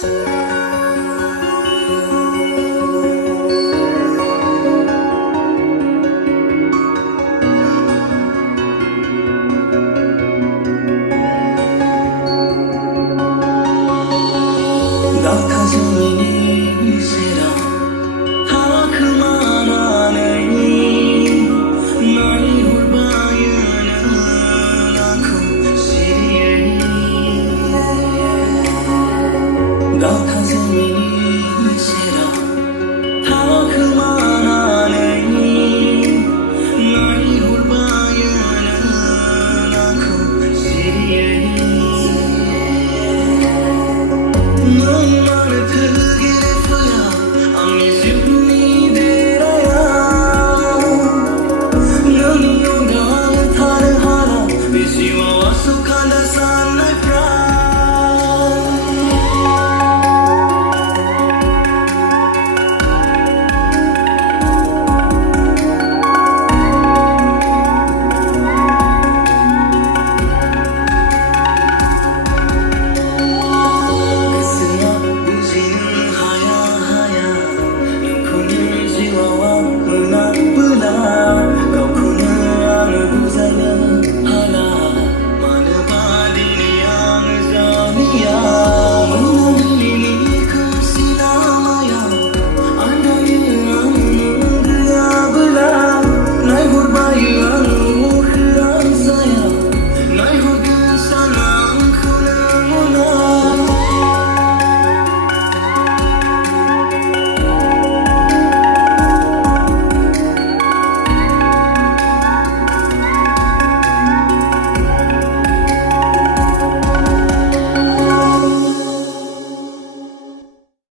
দেখা যায়নি সেরা হাক মানানে নাই হুরবায়না লাখো সিরিয়ে দেখা যায়নি সেরা হাক মানানে নাই হুরবায়না লাখো সিরিয়ে Nang mana tergiri faya, angin